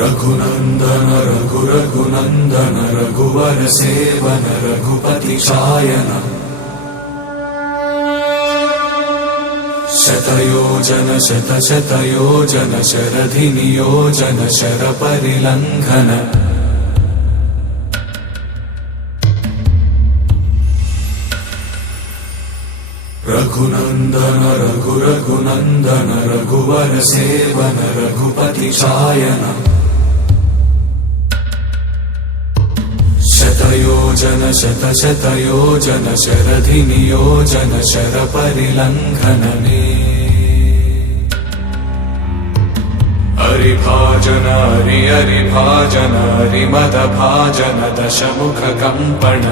रघुनंदन रघुनंदन रघुवर seven Raghupati Shayan शतयोजन शतयोजन शरधि नियोजन sir परिलंघन Raghunandan Raghunandan रघुवर seven Raghupati Shayan शतयोजन शतयोजन शरधि नियोजन sir परिलंघनने हरिभाजन हरिभाजन हरिमद भाजन दशमुख कंपन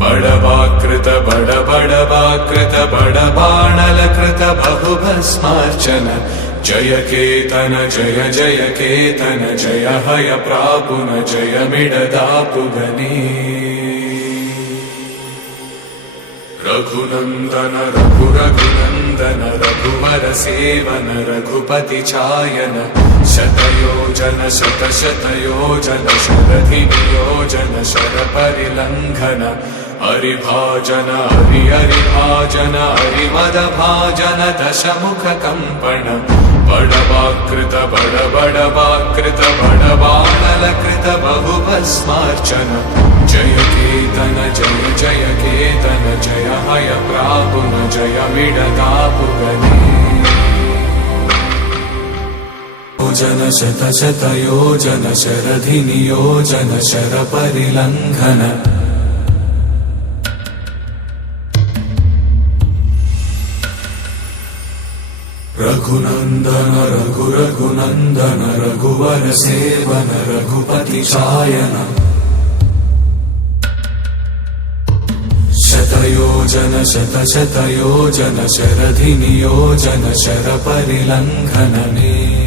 बड़वाकृत बड़वाकृत बड़बाणलकृत बहुभस्मार्चन जय केतन जय जय केतन जय हय प्रापुन जय मिडदापुगनी रघुनंदन रघुनंदन रघुवर सेवन रघुपति चायन शतयोजन शतयोजन शरधि नियोजन शर परिलंघन हरिभाजन हरिभाजन हरिमद भाजन दशमुख कंपन बड़वाकृत बड़वाकृत बड़बाणलकृत बहुभस्मार्चन जय केतन जय जय केतन जय हय प्रापुन जय मिडदापुगनी योजन शतयोजन शरधि नियोजन शर परिलंघन रघुनंदन रघुनंदन रघुवर सेवन रघुपति शायन शतयोजन शतयोजन शरधि नियोजन शर परिलंघनने